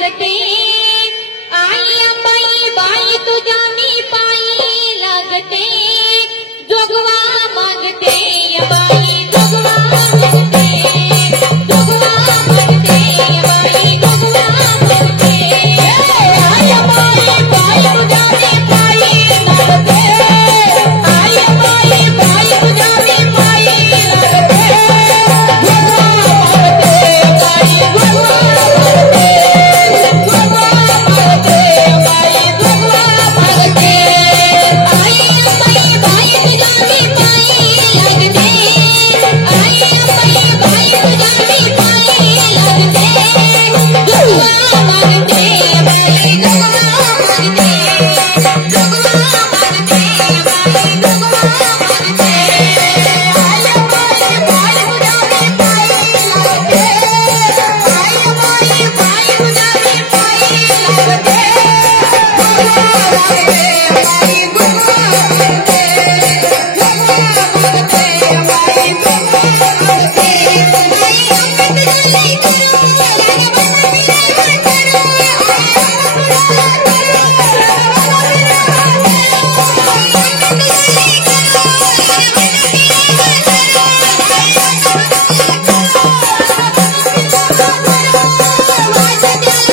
लागते आई अंबाई बाई तुझ्या मी पायी लागते जोगवा मागते बाई जोगवा मागते जोगवा मागते बाई जोगवा मागते आई अंबाई बाई तुझ्या मी पायी लागते आई अंबाई बाई तुझ्या मी पायी लागते जोगवा मागते बाई जोगवा मागते जोगवा मागते बाई जोगवा मागते आई अंबाई बाई तुझ्या मी पायी लागते आई अंबाई बाई तुझ्या मी पायी लागते जोगवा मागते बाई जोगवा मागते जोगवा मागते बाई जोगवा मागते आई अंबाई बाई तुझ्या मी पायी लागते आई अंबाई बाई तुझ्या मी पायी लागते जोगवा मागते बाई जोगवा मागते जोगवा मागते बाई जोगवा मागते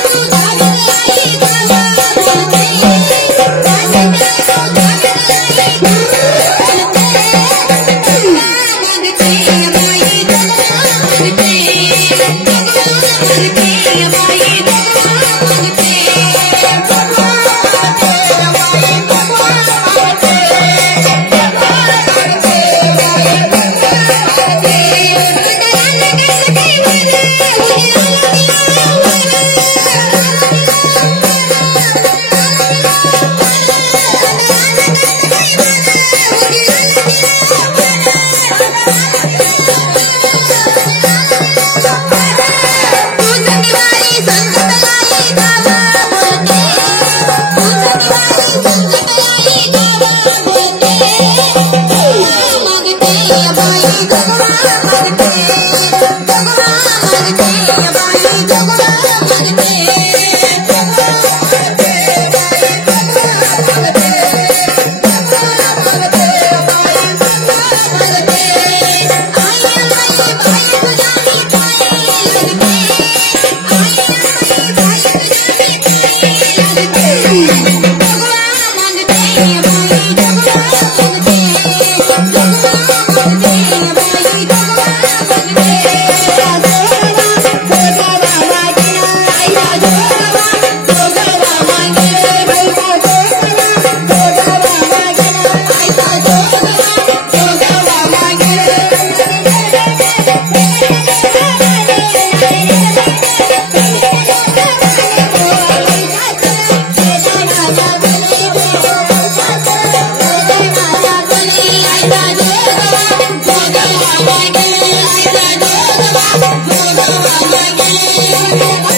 आई अमृत झाले Bye.